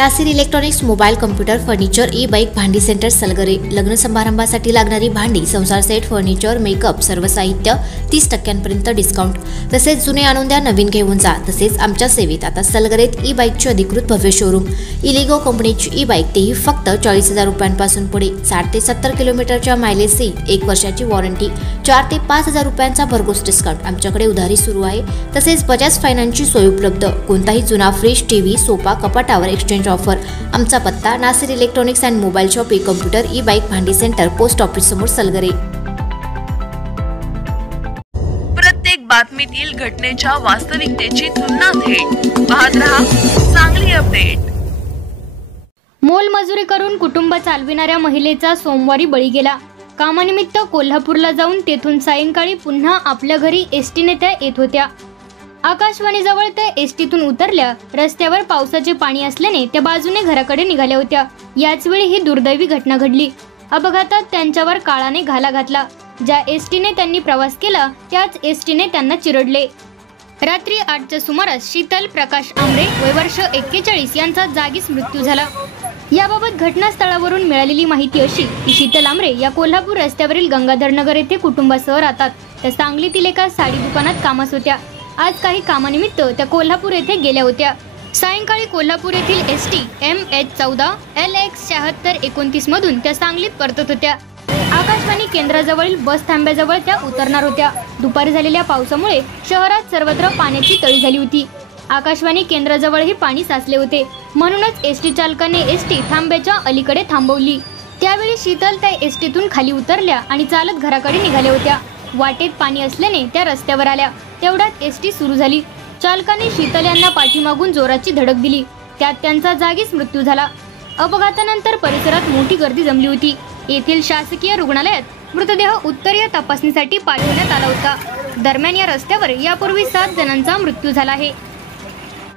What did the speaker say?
Nasir electronics mobile computer furniture e bike भांडी centre Salgare. लग्न समारंभासाठी लागणारी भांडी संसार सेट फर्निचर मेकअप सर्व साहित्य 30% डिस्काउंट। तसेच जुने आणून द्या नवीन घेऊन जा। तसेच आमच्या सेवेत आता सलगरेत ई बाईकचे अधिकृत भव्य शोरूम इलिगो कंपनीची ई बाईक तेही फक्त 40,000 रुपयांपासून पुढे। 60 ते 70 किलोमीटरच्या मायलेजची 1 वर्षाची वॉरंटी 4 ते 5,000 रुपयांचा भरघोस डिस्काउंट। आमच्याकडे उधारी सुरू आहे। तसेच बजाज फायनान्सची सोय उपलब्ध। कोणताही जुना फ्रीज टीव्ही सोफा कपाटावर एक्सचेंज ऑफर। आमचा पत्ता Nasir electronics and mobile shop ई कॉम्प्युटर ई बाईक भांडी सेंटर पोस्ट ऑफिस समोर सलगरे। प्रत्येक बातमीतील घटनेच्या वास्तविकतेची तुलना थेट पाहत रहा चांगली अपडेट। मोलमजुरी करून कुटुंब चालविणाऱ्या महिलेचा सोमवारी बळी गेला। कामानिमित्त कोल्हापूरला जाऊन तेथून सायंकाळी पुन्हा आपल्या घरी एसटीने त्या येत होत्या। आकाशवाणीजवळ त्या एसटीतून उतरल्या। रस्त्यावर पावसाचे पाणी असल्याने त्या बाजूने घराकडे निघाल्या होत्या। याच वेळी ही दुर्दैवी घटना घडली। अपघातात त्यांच्यावर काळाने घाला घातला। ज्या एसटीने त्यांनी प्रवास केला त्याच एसटीने त्यांना चिरडले। रात्री 8च्या सुमारास शीतल प्रकाश आमरे वय वर्ष 41 यांचा जागीच मृत्यू झाला। याबाबत घटनास्थळावरून मिळालेली माहिती अशी की शीतल आमरे या कोल्हापूर रस्त्यावरील गंगाधर नगर येथे कुटुंबासह राहतात। त्या सांगलीतील एका साडी दुकानात कामास होत्या। आज काही कामानिमित्त त्या कोल्हापूर येथे गेल्या होत्या। सायंकाळी कोल्हापूर येथील एसटी MH14 LX 7629 मधून त्या सांगलीत परतत होत्या। आकाशवाणी केंद्राजवळील बस थांब्याजवळ त्या उतरणार होत्या। दुपारी झालेल्या पावसामुळे शहरात सर्वत्र पाण्याची तळी झाली होती। आकाशवाणी केंद्राजवळही पाणी साचले होते। म्हणूनच एसटी चालकाने एसटी थांब्याच्या अलीकडे थांबवली। त्यावेळी शीतल त्या एसटीतून खाली उतरल्या आणि चालत घराकडे निघाल्या होत्या। वाटेत पाणी असल्याने त्या रस्त्यावर आल्या। तेवढ्यात एसटी सुरू झाली। चालकाने शीतल यांना पाठीमागून जोराची धडक दिली। त्यात त्यांचा जागीच मृत्यू झाला। अपघातानंतर परिसरात मोठी गर्दी जमली होती। येथील शासकीय रुग्णालयात मृतदेह उत्तरीय तपासणीसाठी पाठवण्यात आला होता। दरम्यान या रस्त्यावर यापूर्वी 7 जणांचा मृत्यू झाला आहे।